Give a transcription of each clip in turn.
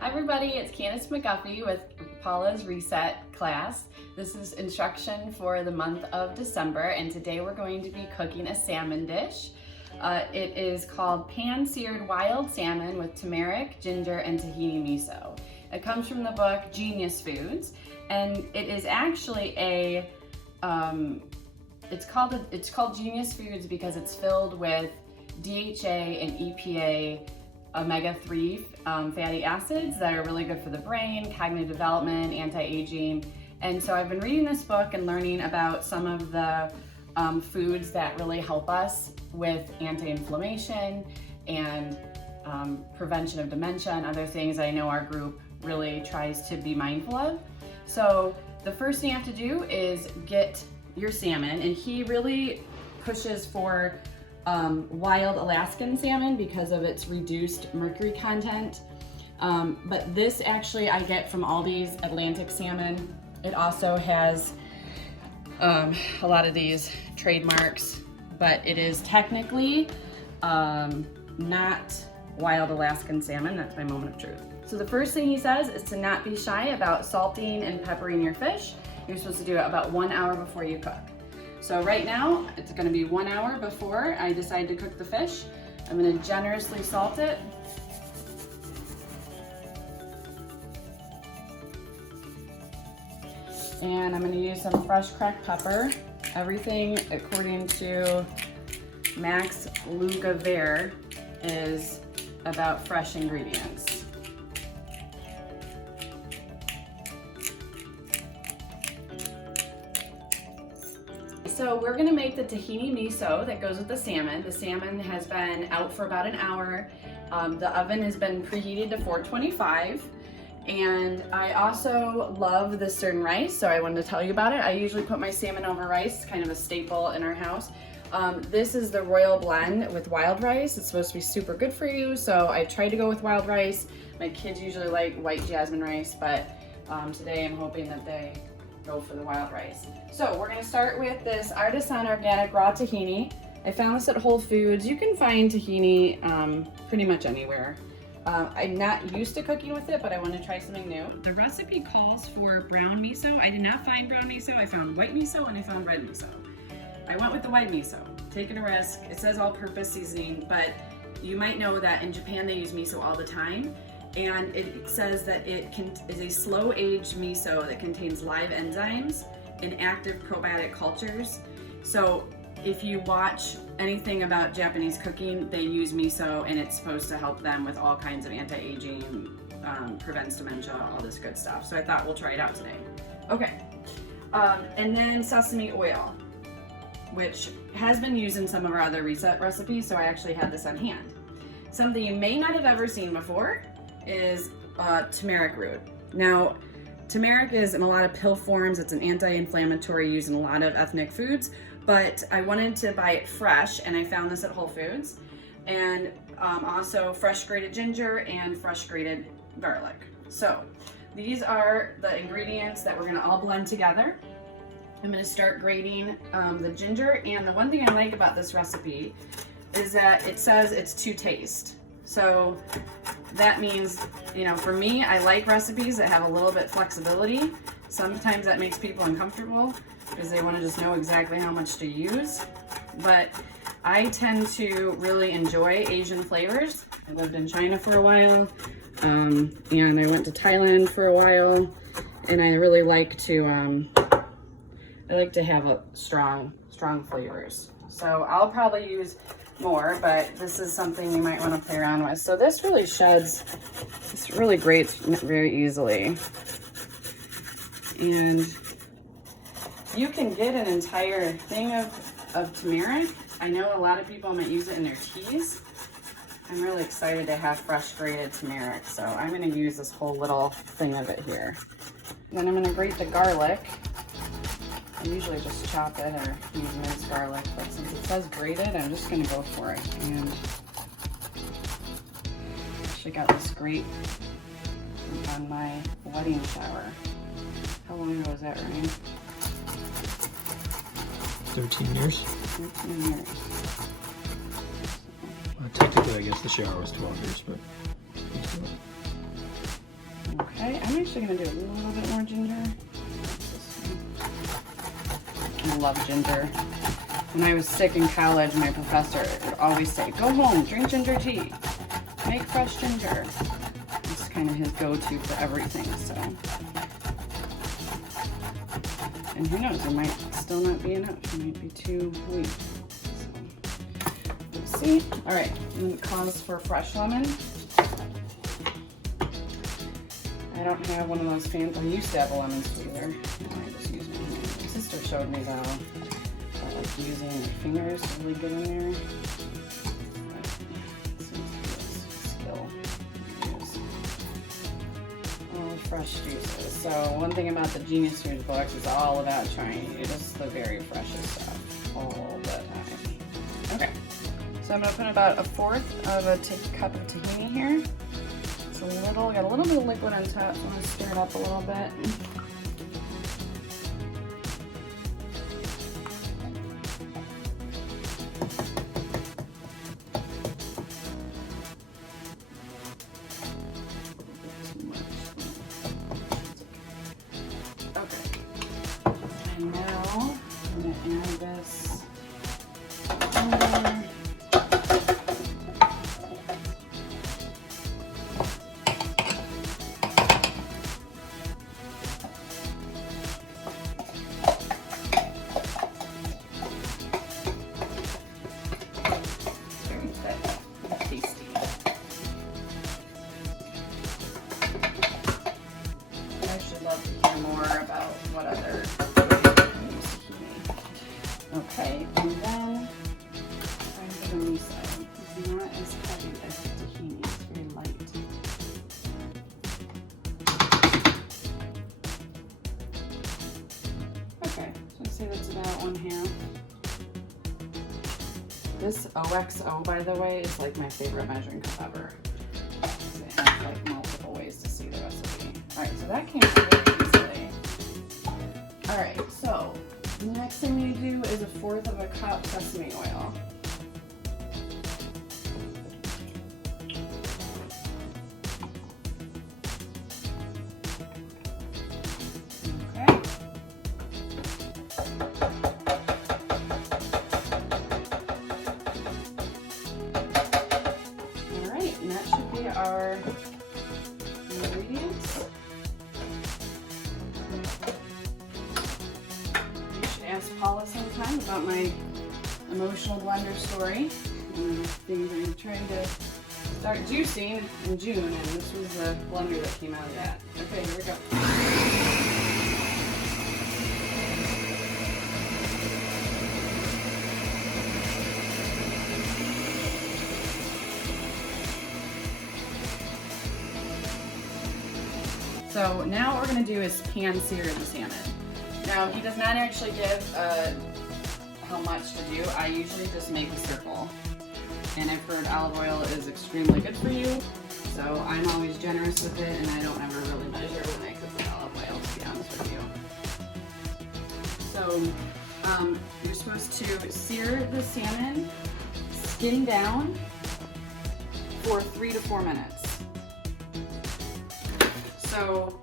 Hi everybody, it's Candace McGuffey with Paula's Reset class. This is instruction for the month of December, and today we're going to be cooking a salmon dish. It is called pan-seared wild salmon with turmeric, ginger, and tahini-miso. It comes from the book Genius Foods, and it is actually it's called Genius Foods because it's filled with DHA and EPA omega-3 fatty acids that are really good for the brain, cognitive development, anti-aging. And so I've been reading this book and learning about some of the foods that really help us with anti-inflammation and prevention of dementia and other things I know our group really tries to be mindful of. So the first thing you have to do is get your salmon, and he really pushes for wild Alaskan salmon because of its reduced mercury content. But this actually I get from Aldi's Atlantic salmon. It also has a lot of these trademarks, but it is technically not wild Alaskan salmon. That's my moment of truth. So the first thing he says is to not be shy about salting and peppering your fish. You're supposed to do it about 1 hour before you cook. So right now, it's gonna be 1 hour before I decide to cook the fish. I'm gonna generously salt it. And I'm gonna use some fresh cracked pepper. Everything according to Max Lugavere is about fresh ingredients. So we're gonna make the tahini-miso that goes with the salmon. The salmon has been out for about an hour. The oven has been preheated to 425. And I also love the stirred rice, so I wanted to tell you about it. I usually put my salmon over rice, kind of a staple in our house. This is the royal blend with wild rice. It's supposed to be super good for you, so I tried to go with wild rice. My kids usually like white jasmine rice, but today I'm hoping that they go for the wild rice. So we're gonna start with this artisan organic raw tahini. I found this at Whole Foods. You can find tahini pretty much anywhere. I'm not used to cooking with it, but I want to try something new. The recipe calls for brown miso. I did not find brown miso. I found white miso and I found red miso. I went with the white miso, taking a risk. It says all-purpose seasoning, but you might know that in Japan they use miso all the time. And it says that it is a slow-aged miso that contains live enzymes and active probiotic cultures. So if you watch anything about Japanese cooking, they use miso, and it's supposed to help them with all kinds of anti-aging, prevents dementia, all this good stuff. So I thought we'll try it out today. Okay, and then sesame oil, which has been used in some of our other reset recipes, so I actually had this on hand. Something you may not have ever seen before is turmeric root. Now, turmeric is in a lot of pill forms. It's an anti-inflammatory used in a lot of ethnic foods, but I wanted to buy it fresh, and I found this at Whole Foods. And also fresh grated ginger and fresh grated garlic. So these are the ingredients that we're gonna all blend together. I'm gonna start grating the ginger, and the one thing I like about this recipe is that it says it's to taste. So that means, you know, for me, I like recipes that have a little bit flexibility. Sometimes that makes people uncomfortable because they want to just know exactly how much to use. But I tend to really enjoy Asian flavors. I lived in China for a while, and I went to Thailand for a while, and I really like to have a strong flavors. So I'll probably use more, but this is something you might want to play around with. So this really sheds, it's really grates very easily. And you can get an entire thing of turmeric. I know a lot of people might use it in their teas. I'm really excited to have fresh grated turmeric, so I'm going to use this whole little thing of it here. Then I'm going to grate the garlic. I usually just chop it or use minced garlic, but since it says grated, I'm just going to go for it. And I actually got this grate on my wedding shower. How long ago was that, Ryan? 13 years. 13 years. Technically, I guess the shower was 12 years, but I'm actually gonna do a little bit more ginger. I love ginger. When I was sick in college, my professor would always say, go home, drink ginger tea, make fresh ginger. It's kind of his go-to for everything, so. And who knows, it might still not be enough. It might be too weak. So, let's see. All right, and it calls for fresh lemon. I don't have one of those fancy. I used to have a lemon squeezer. I just use my hand. My sister showed me though, like using your fingers to really get in there. But it seems to be a skill to use. All fresh juices. So one thing about the Genius Foods books is all about trying just the very freshest stuff all the time. Okay, so I'm gonna put about 1/4 of a cup of tahini here. It's a little, got a little bit of liquid on top, so I'm gonna stir it up a little bit. And now I'm going to add this ginger. Very thick and tasty. I actually love to hear more about what other okay, and then trying to the miso. It's not as heavy as the tahini, it's very light. Okay, so I'd say that's about 1/2. This OXO, by the way, is like my favorite measuring cup ever. They have like multiple ways to see the recipe. Alright, so that came really easily. Alright, so the next thing we do is 1/4 cup sesame oil. Okay. All right, and that should be our ingredients. Ask Paula sometime about my emotional blender story. Things I'm trying to start juicing in June, and this was the blender that came out of that. Okay, here we go. So now what we're going to do is pan-sear the salmon. Now, he does not actually give how much to do. I usually just make a circle. And I've heard olive oil is extremely good for you, so I'm always generous with it, and I don't ever really measure when I cook with olive oil, to be honest with you. So, you're supposed to sear the salmon skin down for 3 to 4 minutes. So,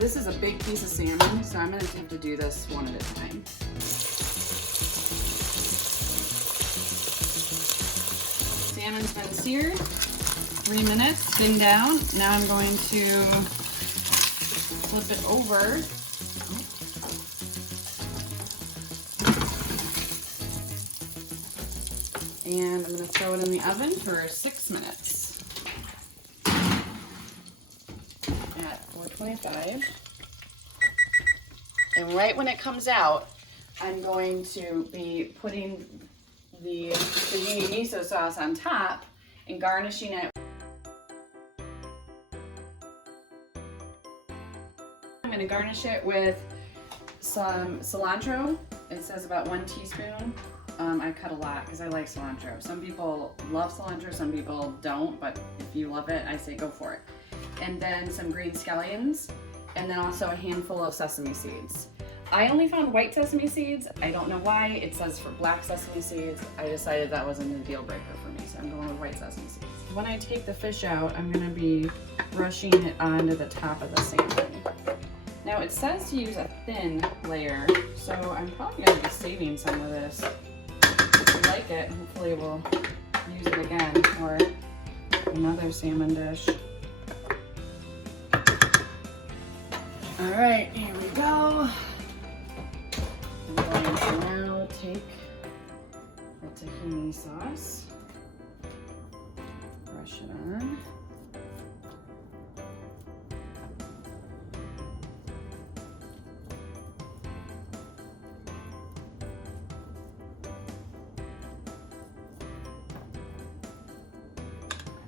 this is a big piece of salmon, so I'm going to have to do this one at a time. Salmon's been seared, 3 minutes, skin down. Now I'm going to flip it over. And I'm going to throw it in the oven for 6 minutes at 425. And right when it comes out, I'm going to be putting the tahini-miso sauce on top and garnishing it. I'm going to garnish it with some cilantro. It says about 1 teaspoon. I cut a lot because I like cilantro. Some people love cilantro, some people don't, but if you love it, I say go for it. And then some green scallions, and then also a handful of sesame seeds. I only found white sesame seeds. I don't know why. It says for black sesame seeds. I decided that wasn't a deal breaker for me, so I'm going with white sesame seeds. When I take the fish out, I'm gonna be brushing it onto the top of the salmon. Now it says to use a thin layer, so I'm probably gonna be saving some of this. If you like it, hopefully we'll use it again for another salmon dish. All right, here we go. I'm going to now take the tahini sauce, brush it on.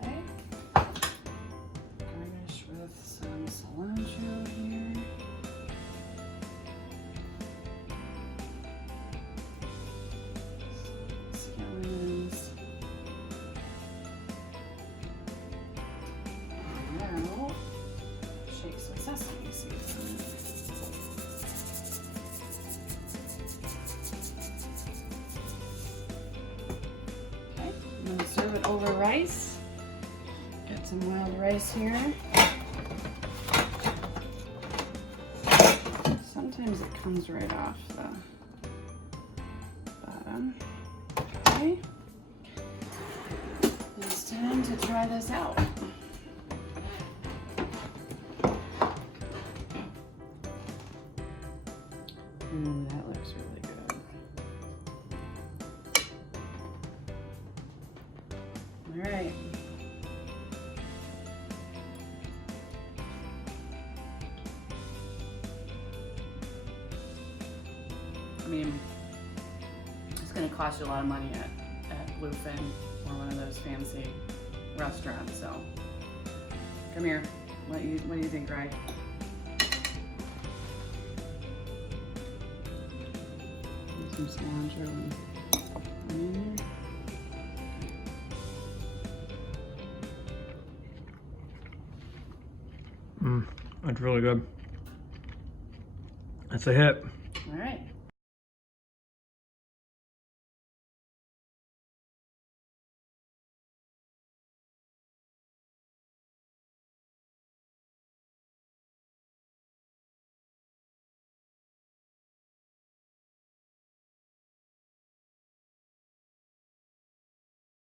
Okay, garnish with some cilantro here. Sesame seeds on it. Okay, I'm gonna serve it over rice. Get some wild rice here. Sometimes it comes right off the bottom. Okay, it's time to try this out. Ooh, that looks really good. All right. I mean, it's going to cost you a lot of money at Bluefin or one of those fancy restaurants. So, come here. What do you think, Rye? Some cilantro and onion here. That's really good. That's a hit. All right.